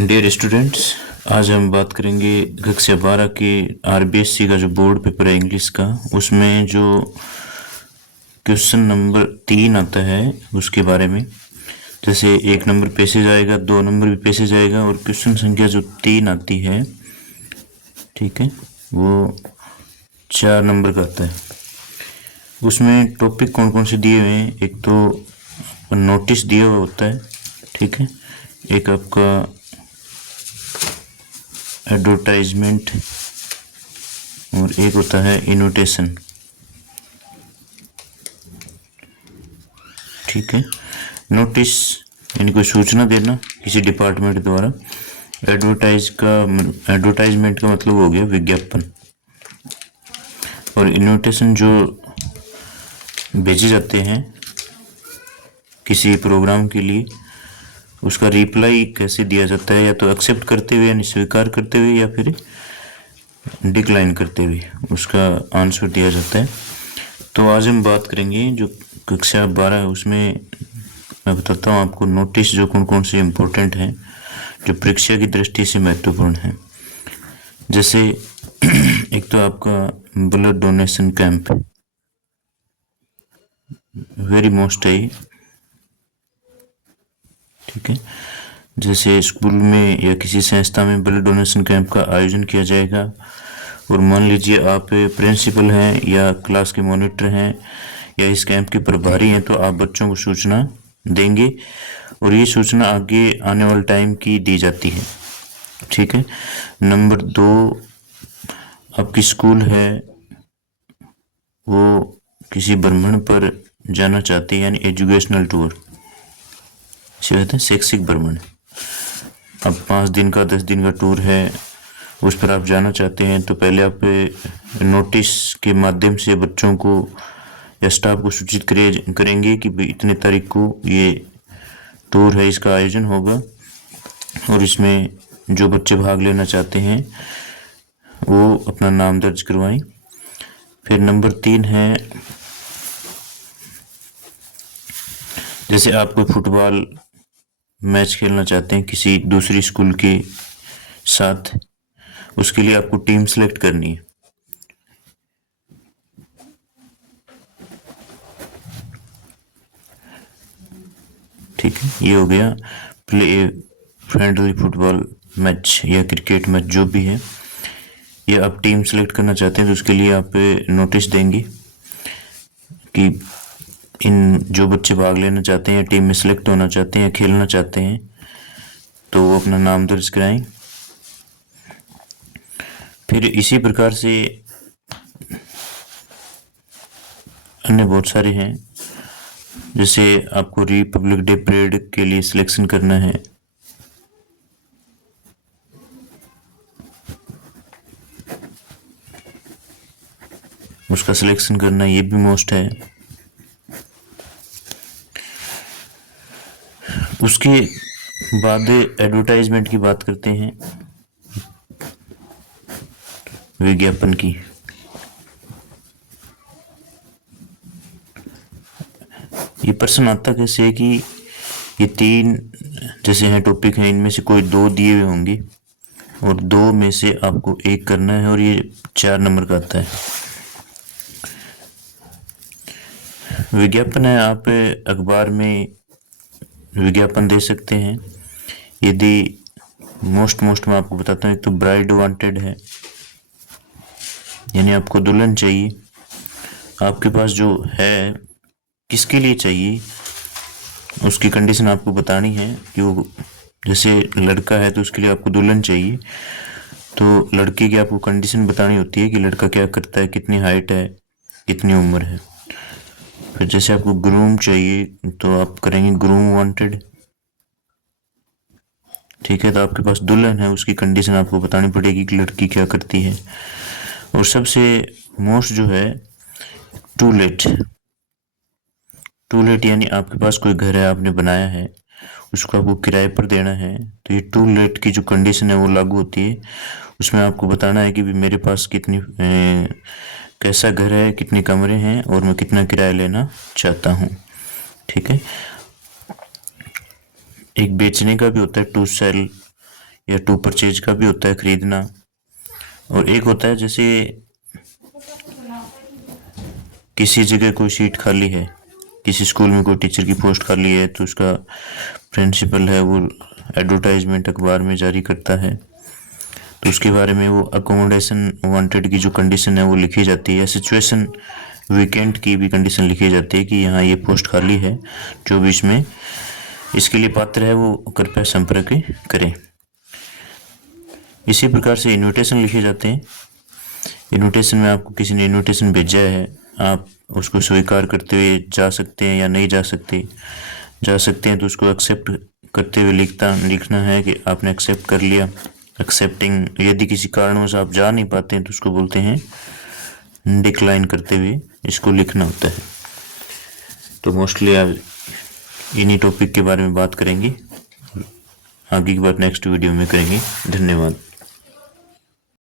Dear students, आज हम बात करेंगे कक्षा 12 के आरबीएससी का जो बोर्ड पेपर है इंग्लिश का, उसमें जो क्वेश्चन नंबर 3 आता है उसके बारे में। जैसे 1 नंबर पैसेज आएगा, 2 नंबर भी पैसेज आएगा और क्वेश्चन संख्या जो 3 आती है, ठीक है, वो 4 नंबर का आता है। उसमें टॉपिक कौन कौन से दिए हुए हैं? एक तो नोटिस दिया हुआ होता है, ठीक है, एक आपका एडवर्टाइजमेंट और एक होता है इनविटेशन, ठीक है। नोटिस यानी कोई सूचना देना किसी डिपार्टमेंट द्वारा। एडवर्टाइजमेंट का मतलब हो गया विज्ञापन। और इनविटेशन जो भेजे जाते हैं किसी प्रोग्राम के लिए, उसका रिप्लाई कैसे दिया जाता है, या तो एक्सेप्ट करते हुए यानी स्वीकार करते हुए या फिर डिक्लाइन करते हुए उसका आंसर दिया जाता है। तो आज हम बात करेंगे जो कक्षा 12 है उसमें मैं बताता हूँ आपको नोटिस जो कौन कौन से इम्पोर्टेंट हैं, जो परीक्षा की दृष्टि से महत्वपूर्ण है। जैसे एक तो आपका blood donation camp, very most है, ठीक है। जैसे स्कूल में या किसी संस्था में ब्लड डोनेशन कैंप का आयोजन किया जाएगा और मान लीजिए आप प्रिंसिपल हैं या क्लास के मॉनिटर हैं या इस कैंप के प्रभारी हैं, तो आप बच्चों को सूचना देंगे और ये सूचना आगे आने वाले टाइम की दी जाती है, ठीक है। नंबर 2, आपकी स्कूल है वो किसी भ्रमण पर जाना चाहती है, यानी एजुकेशनल टूर, इसे कहते हैं शैक्षिक भ्रमण। अब 5 दिन का 10 दिन का टूर है, उस पर आप जाना चाहते हैं, तो पहले आप नोटिस के माध्यम से बच्चों को या स्टाफ को सूचित करेंगे कि इतने तारीख को ये टूर है, इसका आयोजन होगा और इसमें जो बच्चे भाग लेना चाहते हैं वो अपना नाम दर्ज करवाएं। फिर नंबर 3 है, जैसे आप कोई फुटबॉल मैच खेलना चाहते हैं किसी दूसरी स्कूल के साथ, उसके लिए आपको टीम सेलेक्ट करनी है, ठीक है। ये हो गया प्ले फ्रेंडली फुटबॉल मैच या क्रिकेट मैच जो भी है, ये आप टीम सेलेक्ट करना चाहते हैं तो उसके लिए आप नोटिस देंगे कि इन जो बच्चे भाग लेना चाहते हैं, टीम में सेलेक्ट होना चाहते हैं या खेलना चाहते हैं, तो वो अपना नाम दर्ज कराएं। फिर इसी प्रकार से अन्य बहुत सारे हैं, जैसे आपको रिपब्लिक डे परेड के लिए सिलेक्शन करना है, उसका सिलेक्शन करना, ये भी मोस्ट है। उसके बाद एडवर्टाइजमेंट की बात करते हैं, विज्ञापन की। ये प्रश्न आता कैसे है कि ये 3 जैसे हैं टॉपिक हैं, इनमें से कोई 2 दिए हुए होंगे और 2 में से आपको 1 करना है और ये 4 नंबर का आता है। विज्ञापन है, आप अखबार में विज्ञापन दे सकते हैं। यदि मोस्ट मैं आपको बताता हूँ, एक तो ब्राइड वांटेड है, यानी आपको दुल्हन चाहिए, आपके पास जो है किसके लिए चाहिए उसकी कंडीशन आपको बतानी है कि वो, जैसे लड़का है तो उसके लिए आपको दुल्हन चाहिए, तो लड़के की आपको कंडीशन बतानी होती है कि लड़का क्या करता है, कितनी हाइट है, कितनी उम्र है। फिर जैसे आपको ग्रूम चाहिए तो आप करेंगे ग्रूम वांटेड, ठीक है। तो आपके पास दुल्हन है, उसकी कंडीशन आपको बतानी पड़ेगी कि लड़की क्या करती है। और सबसे मोस्ट जो है टू लेट यानी आपके पास कोई घर है, आपने बनाया है, उसको आपको किराए पर देना है, तो ये टू लेट की जो कंडीशन है वो लागू होती है। उसमें आपको बताना है कि भी मेरे पास कैसा घर है, कितने कमरे हैं और मैं कितना किराया लेना चाहता हूँ, ठीक है। एक बेचने का भी होता है टू सेल, या टू परचेज का भी होता है, खरीदना। और एक होता है जैसे किसी जगह कोई सीट खाली है, किसी स्कूल में कोई टीचर की पोस्ट खाली है, तो उसका प्रिंसिपल है वो एडवर्टाइजमेंट अखबार में जारी करता है, तो उसके बारे में वो अकोमोडेशन वांटेड की जो कंडीशन है वो लिखी जाती है। सिचुएशन वीकेंड की भी कंडीशन लिखी जाती है कि यहाँ ये पोस्ट खाली है 24 में, इसके लिए पात्र है वो कृपया संपर्क करें। इसी प्रकार से इन्विटेशन लिखे जाते हैं। इन्विटेशन में आपको किसी ने इन्विटेशन भेजा है, आप उसको स्वीकार करते हुए जा सकते हैं या नहीं जा सकते। जा सकते हैं तो उसको एक्सेप्ट करते हुए लिखना है कि आपने एक्सेप्ट कर लिया, एक्सेप्टिंग। यदि किसी कारणवश आप जा नहीं पाते हैं तो उसको बोलते हैं डिक्लाइन करते हुए इसको लिखना होता है। तो मोस्टली आप इन्हीं टॉपिक के बारे में बात करेंगे, आगे की बात नेक्स्ट वीडियो में करेंगे। धन्यवाद।